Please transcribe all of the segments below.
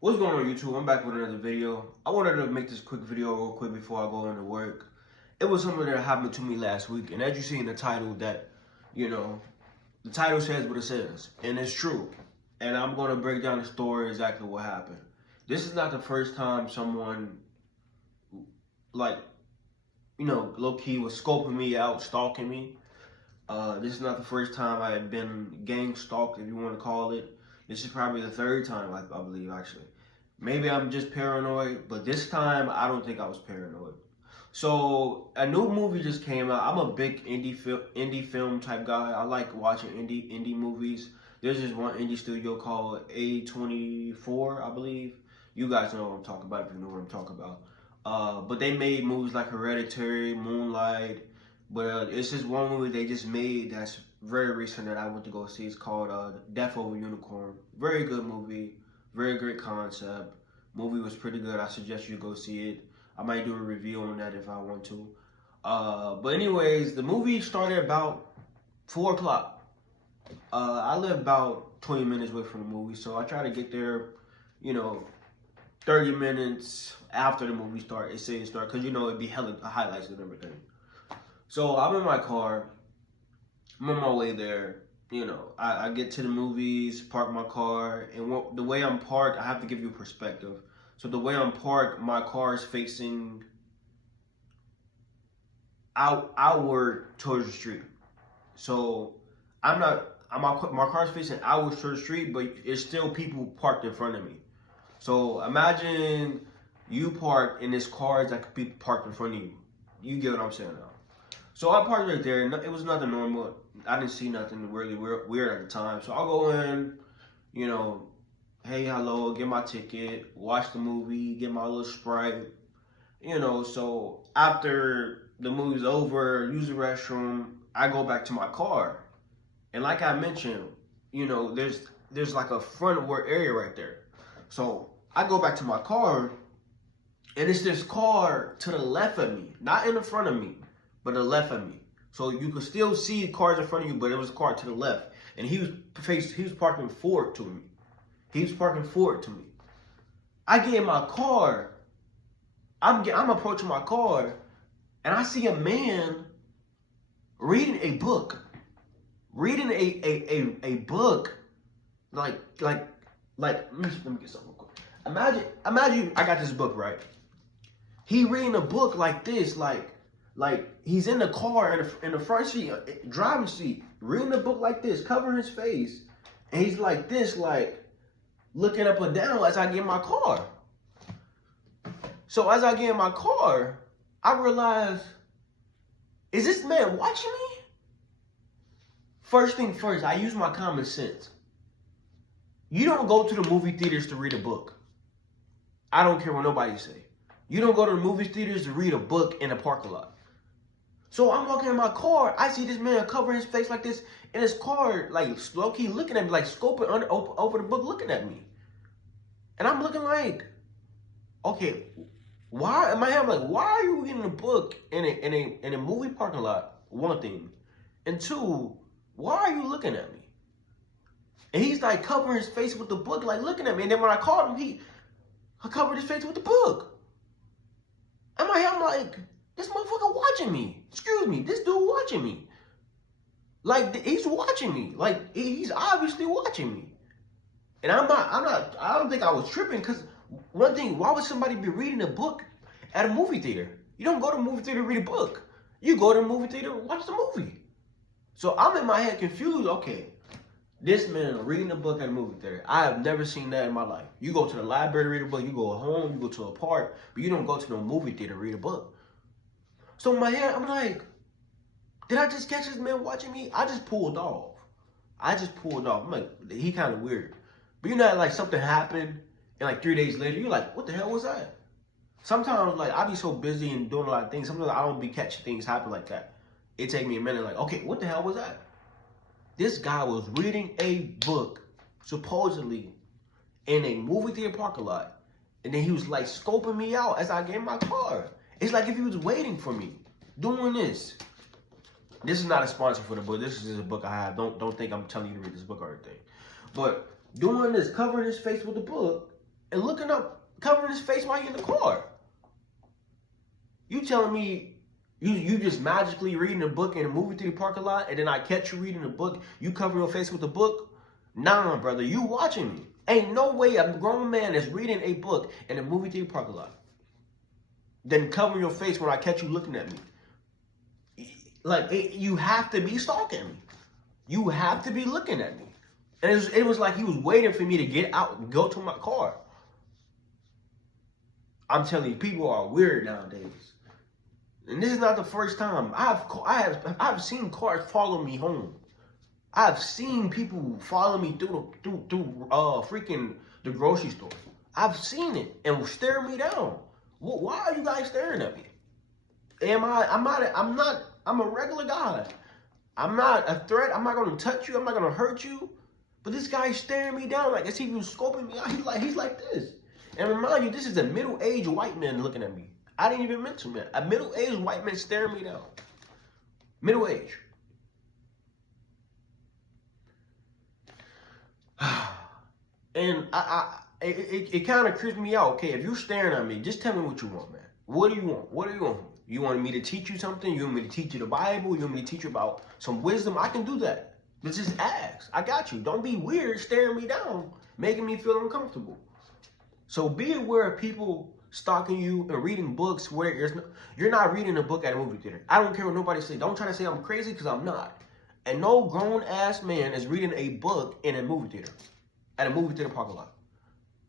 What's going on, YouTube? I'm back with another video. I wanted to make this quick video real quick before I go into work. It was something that happened to me last week, and as you see in the title that, the title says what it says, and it's true. And I'm going to break down the story exactly what happened. This is not the first time someone, low-key was scoping me out, stalking me. This is not the first time I had been gang stalked, if you want to call it. This is probably the third time, I believe, actually. Maybe I'm just paranoid, but this time I don't think I was paranoid. So a new movie just came out. I'm a big indie film type guy. I like watching indie movies. There's this one indie studio called A24, I believe. You guys know what I'm talking about if you know what I'm talking about. But they made movies like Hereditary, Moonlight. But it's just one movie they just made that's very recent that I went to go see. It's called Death of a Unicorn. Very good movie. Very great concept. Movie was pretty good. I suggest you go see it. I might do a review on that if I want to. But anyways, the movie started about 4 o'clock. I live about 20 minutes away from the movie, so I try to get there, 30 minutes after the movie starts. It says start, because it'd be hella highlights and everything. So I'm in my car. I'm on my way there. I get to the movies, park my car, and the way I'm parked, I have to give you perspective. So the way I'm parked, my car is facing outward towards the street. So my car's facing outward towards the street, but it's still people parked in front of me. So imagine you parked and there's cars that could be parked in front of you. You get what I'm saying now. So I parked right there, and it was nothing normal. I didn't see nothing really weird at the time. So I'll go in, hey, hello, get my ticket, watch the movie, get my little Sprite. So after the movie's over, use the restroom, I go back to my car. And like I mentioned, there's like a frontward area right there. So I go back to my car, and it's this car to the left of me, not in the front of me, but the left of me. So you could still see cars in front of you, but it was a car to the left. And he was parking forward to me. He was parking forward to me. I get in my car. I'm approaching my car, and I see a man reading a book. Reading a book, like let me get something real quick. Imagine I got this book, right? He reading a book like this, like he's in the car in the front seat, driving seat, reading a book like this, covering his face, and he's like this, like looking up and down as I get in my car. So as I get in my car, I realize, is this man watching me? First thing first, I use my common sense. You don't go to the movie theaters to read a book. I don't care what nobody say. You don't go to the movie theaters to read a book in a parking lot. So I'm walking in my car. I see this man covering his face like this in his car, like low-key looking at me, like scoping over the book, looking at me. And I'm looking like, okay, why? In my head, I'm like, why are you reading a book in a movie parking lot? One thing, and two, why are you looking at me? And he's like covering his face with the book, like looking at me. And then when I called him, I covered his face with the book. In my head, I'm like, this motherfucker watching me. Excuse me, this dude watching me. Like, he's watching me. Like, he's obviously watching me. And I don't think I was tripping, because one thing, why would somebody be reading a book at a movie theater? You don't go to a movie theater to read a book. You go to a movie theater to watch the movie. So I'm in my head confused. Okay, this man reading a book at a movie theater. I have never seen that in my life. You go to the library to read a book. You go home, you go to a park, but you don't go to no movie theater to read a book. So in my head, I'm like, did I just catch this man watching me? I just pulled off. I'm like, he kind of weird. But like something happened, and like 3 days later, you're like, what the hell was that? Sometimes, like, I be so busy and doing a lot of things, sometimes I don't be catching things happen like that. It take me a minute, like, okay, what the hell was that? This guy was reading a book, supposedly, in a movie theater parking lot. And then he was like scoping me out as I get in my car. It's like if he was waiting for me, doing this. This is not a sponsor for the book. This is just a book I have. Don't think I'm telling you to read this book or anything. But doing this, covering his face with the book, and looking up, covering his face while you're in the car. You telling me you just magically reading a book in a movie theater parking lot, and then I catch you reading a book, you cover your face with the book? Nah, brother, you watching me. Ain't no way a grown man is reading a book in a movie theater parking lot, then cover your face when I catch you looking at me. Like, you have to be stalking me. You have to be looking at me. And it was like he was waiting for me to get out and go to my car. I'm telling you, people are weird nowadays. And this is not the first time. I've seen cars follow me home. I've seen people follow me through freaking the grocery store. I've seen it and stare me down. Why are you guys staring at me? I'm a regular guy. I'm not a threat. I'm not gonna touch you. I'm not gonna hurt you. But this guy's staring me down like as if he was scoping me out. He's like this. And remind you, this is a middle-aged white man looking at me. I didn't even mention that. A middle-aged white man staring me down. Middle-aged. And it kind of creeps me out. Okay, if you're staring at me, just tell me what you want, man. What do you want? What do you want? You want me to teach you something? You want me to teach you the Bible? You want me to teach you about some wisdom? I can do that. But just ask. I got you. Don't be weird staring me down, making me feel uncomfortable. So be aware of people stalking you and reading books where you're not reading a book at a movie theater. I don't care what nobody says. Don't try to say I'm crazy, because I'm not. And no grown-ass man is reading a book in a movie theater, at a movie theater parking lot.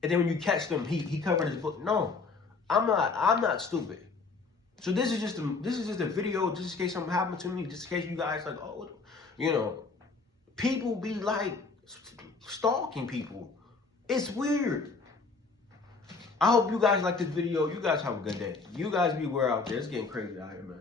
And then when you catch them, he covered his book. No, I'm not stupid. So this is just a video, just in case something happened to me, just in case you guys like, oh, you know, people be like stalking people. It's weird. I hope you guys like this video. You guys have a good day. You guys beware out there. It's getting crazy out here, man.